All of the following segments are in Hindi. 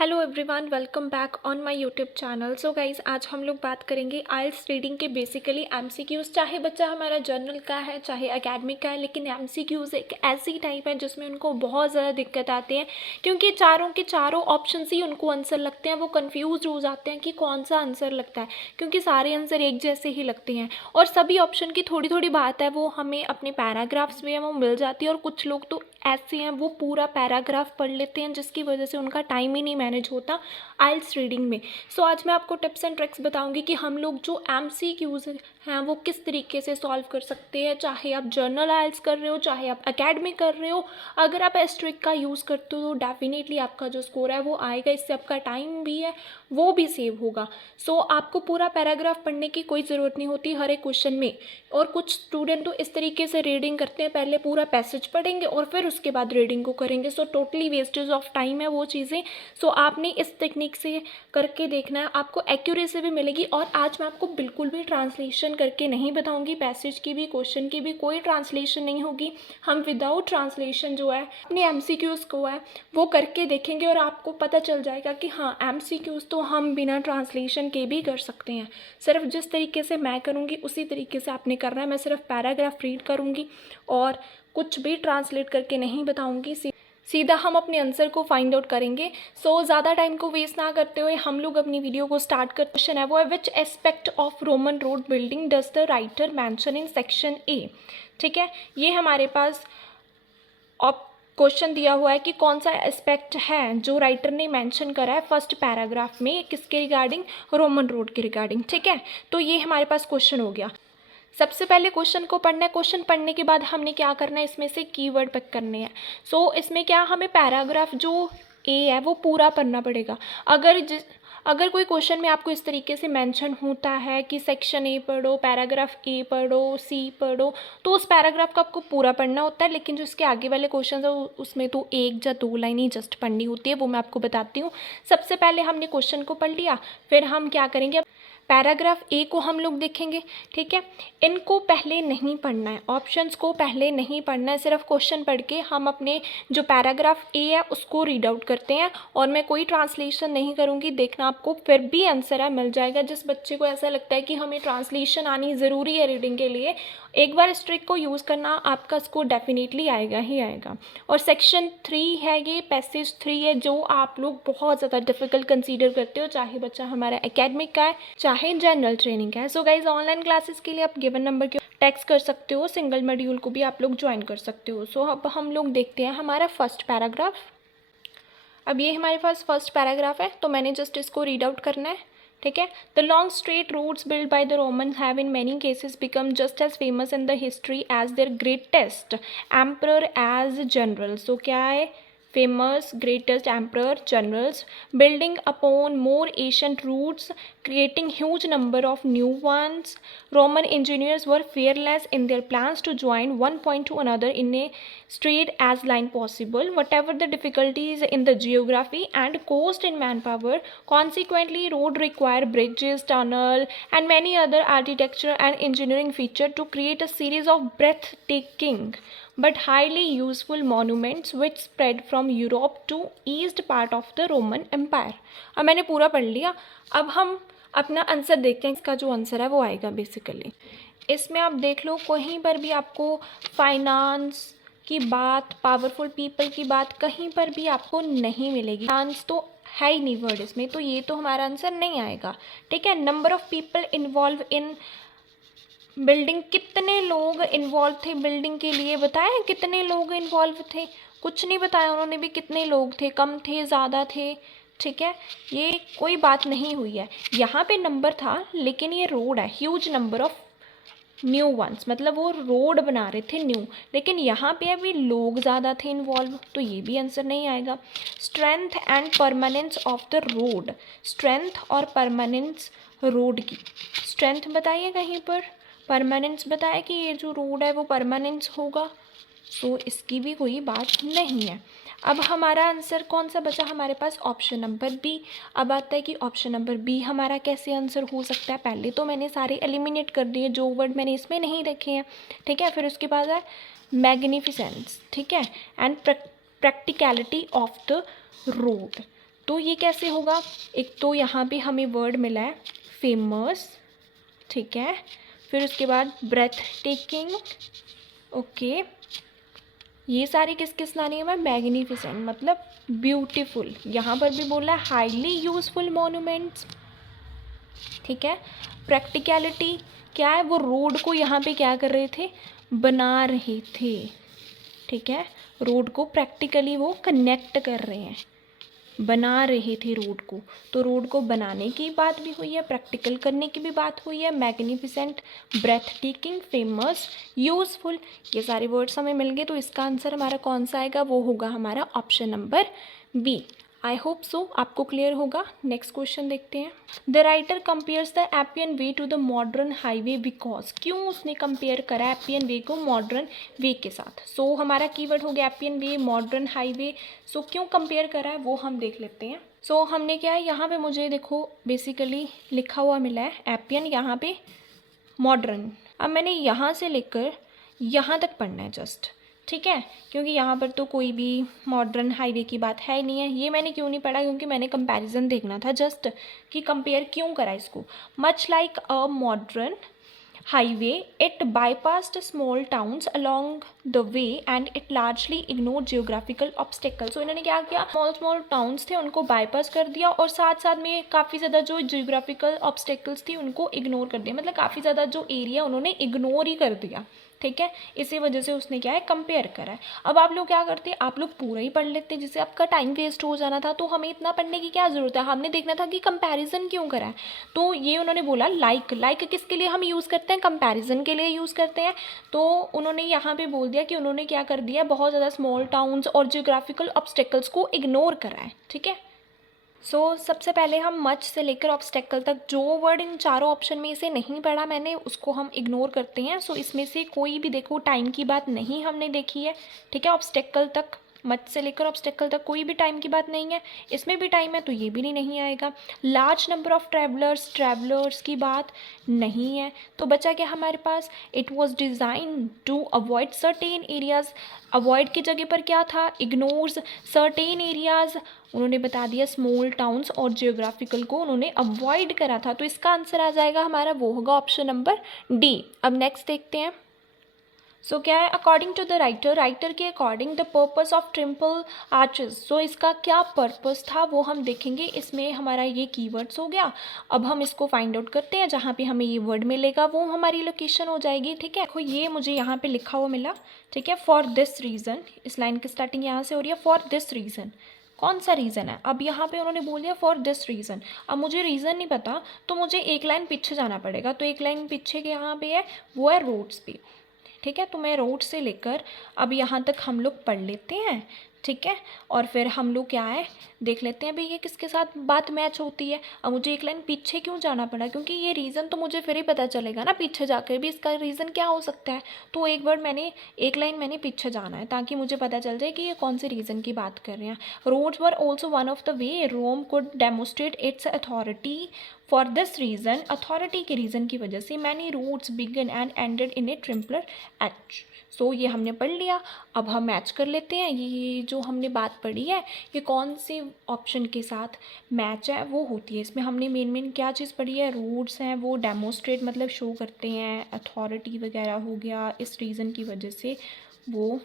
Hello everyone, welcome back on my YouTube channel. So guys, आज हम लोग बात करेंगे आइल्स रीडिंग के बेसिकली एमसीक्यूज़। चाहे बच्चा हमारा जर्नल का है चाहे एकेडमिक का है, लेकिन एमसीक्यूज़ एक ऐसी टाइप है जिसमें उनको बहुत ज़्यादा दिक्कत आती है, क्योंकि चारों के चारों ऑप्शन ही उनको आंसर लगते हैं। वो कन्फ्यूज हो जाते हैं कि कौन सा आंसर लगता है, क्योंकि सारे आंसर एक जैसे ही लगते हैं और सभी ऑप्शन की थोड़ी थोड़ी बात है वो हमें अपने पैराग्राफ्स में वो मिल जाती है। और कुछ लोग तो ऐसे हैं वो पूरा पैराग्राफ पढ़ लेते हैं, जिसकी वजह से उनका टाइम ही नहीं मैनेज होता आइल्स रीडिंग में। सो आज मैं आपको टिप्स एंड ट्रिक्स बताऊंगी कि हम लोग जो एमसीक्यूज हैं वो किस तरीके से सॉल्व कर सकते हैं। चाहे आप जर्नल आइल्स कर रहे हो, चाहे आप एकेडमिक कर रहे हो, अगर आप एस्ट्रिक का यूज़ करते हो तो डेफिनेटली आपका जो स्कोर है वो आएगा। इससे आपका टाइम भी है वो भी सेव होगा। सो आपको पूरा पैराग्राफ पढ़ने की कोई ज़रूरत नहीं होती हर एक क्वेश्चन में। और कुछ स्टूडेंट तो इस तरीके से रीडिंग करते हैं, पहले पूरा पैसेज पढ़ेंगे और फिर उसके बाद रीडिंग को करेंगे। So totally wastage of time है वो चीज़ें। सो आपने इस टेक्निक से करके देखना है, आपको एक्यूरेसी भी मिलेगी। और आज मैं आपको बिल्कुल भी ट्रांसलेशन करके नहीं बताऊंगी, पैसेज की भी क्वेश्चन की भी कोई ट्रांसलेशन नहीं होगी। हम विदाउट ट्रांसलेशन जो है अपने एमसीक्यूज़ को है वो करके देखेंगे और आपको पता चल जाएगा कि हाँ, एमसीक्यूज़ तो हम बिना ट्रांसलेशन के भी कर सकते हैं। सिर्फ जिस तरीके से मैं करूँगी उसी तरीके से आपने करना है। मैं सिर्फ पैराग्राफ रीड करूँगी और कुछ भी ट्रांसलेट करके नहीं बताऊँगी, सीधा हम अपने आंसर को फाइंड आउट करेंगे। सो ज़्यादा टाइम को वेस्ट ना करते हुए हम लोग अपनी वीडियो को स्टार्ट करते हैं। क्वेश्चन है वो है, which aspect of Roman road building does the writer mention in section A. ठीक है, ये हमारे पास क्वेश्चन दिया हुआ है कि कौन सा एस्पेक्ट है जो राइटर ने मेंशन करा है फर्स्ट पैराग्राफ में, किसके रिगार्डिंग, रोमन रोड के रिगार्डिंग। ठीक है, तो ये हमारे पास क्वेश्चन हो गया। सबसे पहले क्वेश्चन को पढ़ना है। क्वेश्चन पढ़ने के बाद हमने क्या करना है, इसमें से कीवर्ड पिक करने हैं। सो इसमें क्या, हमें पैराग्राफ जो ए है वो पूरा पढ़ना पड़ेगा। अगर कोई क्वेश्चन में आपको इस तरीके से मेंशन होता है कि सेक्शन ए पढ़ो, पैराग्राफ ए पढ़ो, सी पढ़ो, तो उस पैराग्राफ को आपको पूरा पढ़ना होता है। लेकिन जो इसके आगे वाले क्वेश्चन है उसमें तो एक या दो लाइन ही जस्ट पढ़नी होती है, वो मैं आपको बताती हूँ। सबसे पहले हमने क्वेश्चन को पढ़ लिया, फिर हम क्या करेंगे, पैराग्राफ ए को हम लोग देखेंगे। ठीक है, इनको पहले नहीं पढ़ना है, ऑप्शंस को पहले नहीं पढ़ना है, सिर्फ क्वेश्चन पढ़ के हम अपने जो पैराग्राफ ए है उसको रीड आउट करते हैं। और मैं कोई ट्रांसलेशन नहीं करूँगी, देखना आपको फिर भी आंसर है मिल जाएगा। जिस बच्चे को ऐसा लगता है कि हमें ट्रांसलेशन आनी ज़रूरी है रीडिंग के लिए, एक बार इस ट्रिक को यूज़ करना, आपका स्कोर डेफिनेटली आएगा ही आएगा। और सेक्शन 3 है, ये पैसेज 3 है जो आप लोग बहुत ज़्यादा डिफिकल्ट कंसीडर करते हो, चाहे बच्चा हमारा एकेडमिक का है चाहे जनरल ट्रेनिंग का है। सो गाइज, ऑनलाइन क्लासेस के लिए आप गिवन नंबर के टेक्स्ट कर सकते हो, सिंगल मॉड्यूल को भी आप लोग ज्वाइन कर सकते हो। सो अब हम लोग देखते हैं हमारा फर्स्ट पैराग्राफ। अब ये हमारे पास फर्स्ट पैराग्राफ है, तो मैंने जस्ट इसको रीड आउट करना है। ठीक है, the long straight roads build by the Roman have in many cases become just as famous in the history as their greatest emperor as general. So क्या है, famous greatest emperor generals, building upon more ancient routes, creating huge number of new ones. Roman engineers were fearless in their plans to join one point to another in a straight as line possible, whatever the difficulties in the geography and cost in manpower. Consequently, road require bridges, tunnel, and many other architecture and engineering feature to create a series of breathtaking but highly useful monuments which spread from Europe to east part of the Roman Empire. अब मैंने पूरा पढ़ लिया, अब हम अपना आंसर देखते हैं। इसका जो आंसर है वो आएगा बेसिकली, इसमें आप देख लो कहीं पर भी आपको फाइनेंस की बात, पावरफुल पीपल की बात कहीं पर भी आपको नहीं मिलेगी। फाइनेंस तो है ही नहीं वर्ड इसमें, तो ये तो हमारा आंसर नहीं आएगा। ठीक है, number of people involve in building, कितने लोग इन्वॉल्व थे बिल्डिंग के लिए, बताया कितने लोग इन्वॉल्व थे, कुछ नहीं बताया उन्होंने भी कितने लोग थे, कम थे ज़्यादा थे। ठीक है, ये कोई बात नहीं हुई है। यहाँ पे नंबर था लेकिन ये रोड है, huge number of new ones, मतलब वो रोड बना रहे थे न्यू, लेकिन यहाँ पे अभी लोग ज़्यादा थे इन्वॉल्व, तो ये भी आंसर नहीं आएगा। Strength and permanence of the road, strength और परमानेंस रोड की, स्ट्रेंथ बताइए कहीं पर, परमानेंस बताया कि ये जो रोड है वो परमानेंस होगा, सो इसकी भी कोई बात नहीं है। अब हमारा आंसर कौन सा बचा हमारे पास, ऑप्शन नंबर बी। अब आता है कि ऑप्शन नंबर बी हमारा कैसे आंसर हो सकता है। पहले तो मैंने सारे एलिमिनेट कर दिए जो वर्ड मैंने इसमें नहीं रखे हैं। ठीक है, फिर उसके बाद है मैग्निफिसेंस, ठीक है, and practicality of the road. तो ये कैसे होगा, एक तो यहाँ पे हमें वर्ड मिला है फेमस, ठीक है, फिर उसके बाद ब्रेथ टेकिंग, ओके, ये सारी किस किस लानी है मैं, मैग्निफिसेंट मतलब ब्यूटीफुल, यहाँ पर भी बोला है हाईली यूजफुल मॉन्यूमेंट्स, ठीक है। प्रैक्टिकलिटी क्या है, वो रोड को यहाँ पे क्या कर रहे थे, बना रहे थे, ठीक है, रोड को प्रैक्टिकली वो कनेक्ट कर रहे हैं, बना रहे थे रोड को, तो रोड को बनाने की बात भी हुई है, प्रैक्टिकल करने की भी बात हुई है, magnificent, breath taking, famous, useful, ये सारे वर्ड्स हमें मिल गए। तो इसका आंसर हमारा कौन सा आएगा, वो होगा हमारा option number B. I hope so आपको क्लियर होगा। नेक्स्ट क्वेश्चन देखते हैं। The writer compares the Appian way to the modern highway because, क्यों उसने कंपेयर करा एपियन वे को मॉडर्न वे के साथ। सो हमारा कीवर्ड हो गया एपियन वे, मॉडर्न हाईवे। सो क्यों कंपेयर करा है वो हम देख लेते हैं। सो हमने क्या है, यहाँ पे मुझे देखो बेसिकली लिखा हुआ मिला है एपियन, यहाँ पे मॉडर्न। अब मैंने यहाँ से लेकर यहाँ तक पढ़ना है जस्ट, ठीक है, क्योंकि यहाँ पर तो कोई भी मॉडर्न हाईवे की बात है नहीं है। ये मैंने क्यों नहीं पढ़ा, क्योंकि मैंने कंपैरिजन देखना था जस्ट कि कंपेयर क्यों करा इसको। Much like a modern highway it bypassed small towns along the way and it largely ignore geographical obstacles. तो इन्होंने क्या किया, स्मॉल स्मॉल टाउन्स थे उनको बाईपास कर दिया और साथ साथ में काफ़ी ज़्यादा जो जियोग्राफिकल ऑब्स्टेकल्स थी उनको इग्नोर कर दिया, मतलब काफ़ी ज़्यादा जो एरिया उन्होंने इग्नोर ही कर दिया, ठीक है। इसी वजह से उसने क्या है, कंपेयर करा है। अब आप लोग क्या करते हैं, आप लोग पूरा ही पढ़ लेते हैं, जिससे आपका टाइम वेस्ट हो जाना था। तो हमें इतना पढ़ने की क्या ज़रूरत है, हमने देखना था कि कंपैरिजन क्यों करा है। तो ये उन्होंने बोला लाइक किसके लिए हम यूज़ करते हैं, कंपैरिजन के लिए यूज़ करते हैं। तो उन्होंने यहाँ पे बोल दिया कि उन्होंने क्या कर दिया, बहुत ज़्यादा स्मॉल टाउन्स और जियोग्राफिकल ऑब्स्टेकल्स को इग्नोर करा है, ठीक है। सबसे पहले हम मच से लेकर ऑब्स्टेकल तक, जो वर्ड इन चारों ऑप्शन में से नहीं पढ़ा मैंने उसको हम इग्नोर करते हैं। इसमें से कोई भी देखो टाइम की बात नहीं हमने देखी है, ठीक है। ऑब्स्टेकल तक, मच से लेकर ऑब्स्टेकल तक कोई भी टाइम की बात नहीं है। इसमें भी टाइम है तो ये भी नहीं आएगा। लार्ज नंबर ऑफ ट्रैवलर्स की बात नहीं है। तो बचा क्या हमारे पास, it was design to avoid certain areas. Avoid की जगह पर क्या था, इग्नोर्स सर्टेन एरियाज़। उन्होंने बता दिया स्मॉल टाउन्स और जियोग्राफिकल को उन्होंने अवॉइड करा था। तो इसका आंसर आ जाएगा हमारा, वो होगा ऑप्शन नंबर डी। अब नेक्स्ट देखते हैं। क्या है, अकॉर्डिंग टू द राइटर के according the purpose of triumphal arches. इसका क्या पर्पस था वो हम देखेंगे। इसमें हमारा ये कीवर्ड्स हो गया। अब हम इसको फाइंड आउट करते हैं, जहाँ पे हमें ये वर्ड मिलेगा वो हमारी लोकेशन हो जाएगी, ठीक है। देखो ये मुझे यहाँ पे लिखा हुआ मिला, ठीक है, फॉर दिस रीज़न। इस लाइन की स्टार्टिंग यहाँ से हो रही है, फॉर दिस रीज़न। कौन सा रीज़न है, अब यहाँ पे उन्होंने बोल दिया फॉर दिस रीज़न। अब मुझे रीज़न नहीं पता तो मुझे एक लाइन पीछे जाना पड़ेगा। तो एक लाइन पीछे के यहाँ पे है, वो है रोड्स पे, ठीक है। तो मैं रोड से लेकर अब यहाँ तक हम लोग पढ़ लेते हैं, ठीक है, और फिर हम लोग क्या है देख लेते हैं भाई ये किसके साथ बात मैच होती है। अब मुझे एक लाइन पीछे क्यों जाना पड़ा, क्योंकि ये रीज़न तो मुझे फिर ही पता चलेगा ना पीछे जाकर भी इसका रीज़न क्या हो सकता है। तो एक लाइन मैंने पीछे जाना है ताकि मुझे पता चल जाए कि ये कौन से रीज़न की बात कर रहे हैं। Roads were also one of the way Rome could demonstrate its authority. For this reason, authority के रीज़न की वजह से many roads began and ended in a triumphal arch. ये हमने पढ़ लिया। अब हम मैच कर लेते हैं, ये जो हमने बात पढ़ी है ये कौन से ऑप्शन के साथ मैच है वो होती है। इसमें हमने मेन क्या चीज़ पढ़ी है, रूट्स हैं वो डेमोस्ट्रेट मतलब शो करते हैं, अथॉरिटी वगैरह हो गया, इस रीज़न की वजह से वो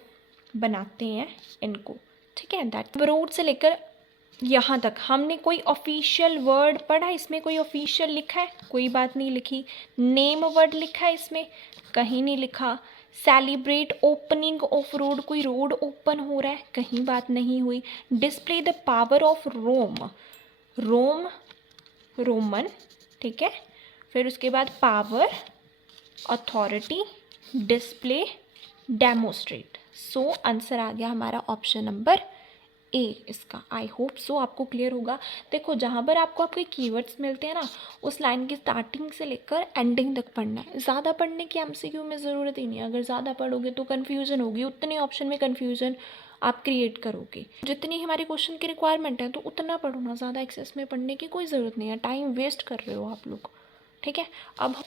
बनाते हैं इनको, ठीक है। दैट रोड से लेकर यहाँ तक हमने कोई ऑफिशियल वर्ड पढ़ा, इसमें कोई ऑफिशियल लिखा है, कोई बात नहीं लिखी। नेम वर्ड लिखा है इसमें, कहीं नहीं लिखा। सेलिब्रेट ओपनिंग ऑफ रोड, कोई रोड ओपन हो रहा है, कहीं बात नहीं हुई। Display the power of Rome, Roman, ठीक है। फिर उसके बाद power, authority, display, demonstrate. Answer आ गया हमारा ऑप्शन नंबर ए इसका। आई होप सो आपको क्लियर होगा। देखो जहाँ पर आपको आपके कीवर्ड्स मिलते हैं ना, उस लाइन की स्टार्टिंग से लेकर एंडिंग तक पढ़ना है। ज़्यादा पढ़ने की एमसीक्यू में ज़रूरत ही नहीं है। अगर ज़्यादा पढ़ोगे तो कन्फ्यूज़न होगी, उतने ऑप्शन में कन्फ्यूज़न आप क्रिएट करोगे। जितनी हमारे क्वेश्चन की रिक्वायरमेंट है तो उतना पढ़ो ना, ज़्यादा एक्सेस में पढ़ने की कोई ज़रूरत नहीं है, टाइम वेस्ट कर रहे हो आप लोग, ठीक है। अब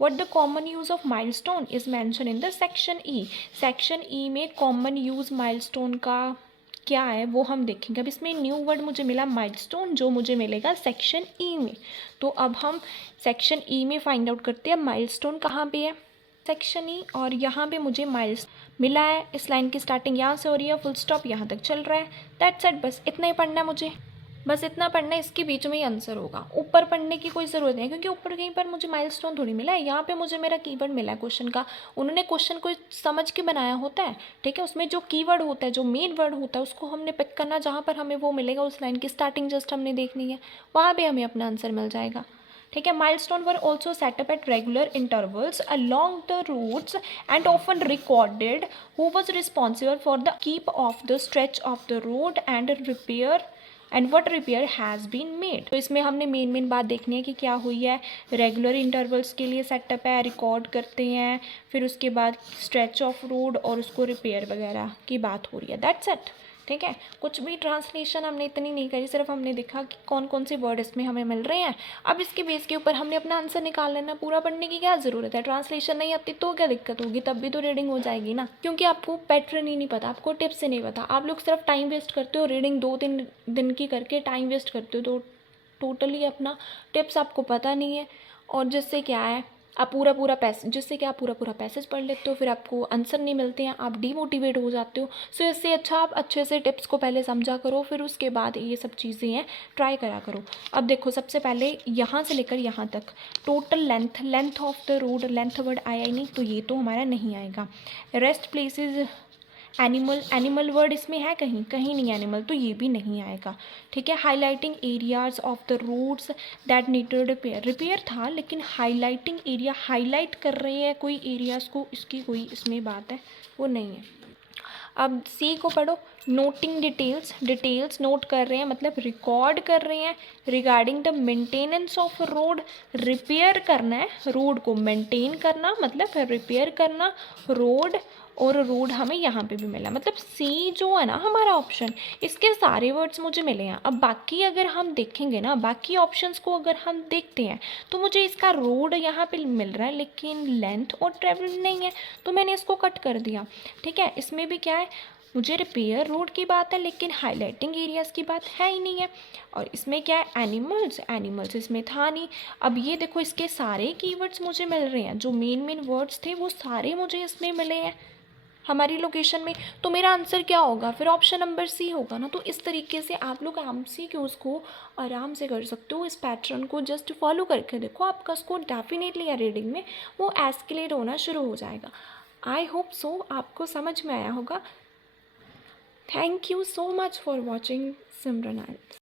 What the common use of milestone is mentioned in the section E। Section E में कॉमन यूज़ माइलस्टोन का क्या है वो हम देखेंगे। अब इसमें न्यू वर्ड मुझे मिला माइलस्टोन, जो मुझे मिलेगा सेक्शन ई में। तो अब हम सेक्शन ई में फाइंड आउट करते हैं माइलस्टोन कहाँ पे है, सेक्शन ई। और यहाँ पे मुझे माइल्स मिला है, इस लाइन की स्टार्टिंग यहाँ से हो रही है, फुल स्टॉप यहाँ तक चल रहा है। दैट्स इट, बस इतना ही पढ़ना है मुझे, बस इतना पढ़ना है, इसके बीच में ही आंसर होगा। ऊपर पढ़ने की कोई ज़रूरत नहीं है, क्योंकि ऊपर कहीं पर मुझे माइलस्टोन थोड़ी मिला है, यहाँ पे मुझे मेरा कीवर्ड मिला है क्वेश्चन का। उन्होंने क्वेश्चन को समझ के बनाया होता है, ठीक है। उसमें जो कीवर्ड होता है, जो मेन वर्ड होता है, उसको हमने पिक करना, जहाँ पर हमें वो मिलेगा उस लाइन की स्टार्टिंग जस्ट हमने देखनी है, वहाँ पर हमें अपना आंसर मिल जाएगा, ठीक है। Milestone were also set up at regular intervals along the routes and often recorded who was responsible for the keep of the stretch of the road and repair and what repair has been made. तो इसमें हमने मेन बात देखनी है कि क्या हुई है, रेगुलर इंटरवल्स के लिए सेटअप है, रिकॉर्ड करते हैं, फिर उसके बाद स्ट्रेच ऑफ रोड और उसको रिपेयर वगैरह की बात हो रही है। दैट्स इट, ठीक है। कुछ भी ट्रांसलेशन हमने इतनी नहीं करी, सिर्फ हमने देखा कि कौन कौन से वर्ड इसमें हमें मिल रहे हैं। अब इसके बेस के ऊपर हमने अपना आंसर निकाल लेना, पूरा पढ़ने की क्या ज़रूरत है। ट्रांसलेशन नहीं आती तो क्या दिक्कत होगी, तब भी तो रीडिंग हो जाएगी ना, क्योंकि आपको पैटर्न ही नहीं पता, आपको टिप्स ही नहीं पता। आप लोग सिर्फ टाइम वेस्ट करते हो, रीडिंग 2-3 दिन की करके टाइम वेस्ट करते हो, तो टोटली अपना टिप्स आपको पता नहीं है। और जिससे क्या है, आप पूरा पैसेज, जिससे कि आप पूरा पैसेज पढ़ लेते हो, फिर आपको आंसर नहीं मिलते हैं, आप डीमोटिवेट हो जाते हो। सो इससे अच्छा आप अच्छे से टिप्स को पहले समझा करो, फिर उसके बाद ये सब चीज़ें हैं ट्राई करा करो। अब देखो, सबसे पहले यहाँ से लेकर यहाँ तक total length of the road, length word आया ही नहीं, तो ये तो हमारा नहीं आएगा। रेस्ट प्लेसेज, एनिमल वर्ड इसमें है कहीं, कहीं नहीं एनिमल, तो ये भी नहीं आएगा, ठीक है। Highlighting areas of the roads that needed repair, repair था लेकिन हाईलाइटिंग एरिया, हाईलाइट कर रहे हैं कोई एरियाज़ को, इसकी कोई इसमें बात है वो नहीं है। अब सी को पढ़ो, नोटिंग डिटेल्स, डिटेल्स नोट कर रहे हैं मतलब रिकॉर्ड कर रहे हैं regarding the maintenance of road, repair करना है रोड को, मेंटेन करना मतलब रिपेयर करना रोड, और रोड हमें यहाँ पे भी मिला, मतलब सी जो है ना हमारा ऑप्शन, इसके सारे वर्ड्स मुझे मिले हैं। अब बाकी अगर हम देखेंगे ना, बाकी ऑप्शंस को अगर हम देखते हैं, तो मुझे इसका रोड यहाँ पे मिल रहा है लेकिन लेंथ और ट्रेवल नहीं है, तो मैंने इसको कट कर दिया, ठीक है। इसमें भी क्या है, मुझे रिपेयर रोड की बात है लेकिन हाईलाइटिंग एरियाज़ की बात है ही नहीं है। और इसमें क्या है, एनिमल्स, एनिमल्स इसमें था नहीं। अब ये देखो, इसके सारे कीवर्ड्स मुझे मिल रहे हैं, जो मेन वर्ड्स थे वो सारे मुझे इसमें मिले हैं हमारी लोकेशन में, तो मेरा आंसर क्या होगा फिर, ऑप्शन नंबर सी होगा ना। तो इस तरीके से आप लोग MCQs को आराम से कर सकते हो, इस पैटर्न को जस्ट फॉलो करके देखो, आपका स्कोर डेफिनेटली है रीडिंग में वो एस्केलेट होना शुरू हो जाएगा। आई होप सो आपको समझ में आया होगा। Thank you so much for watching Simran IELTS.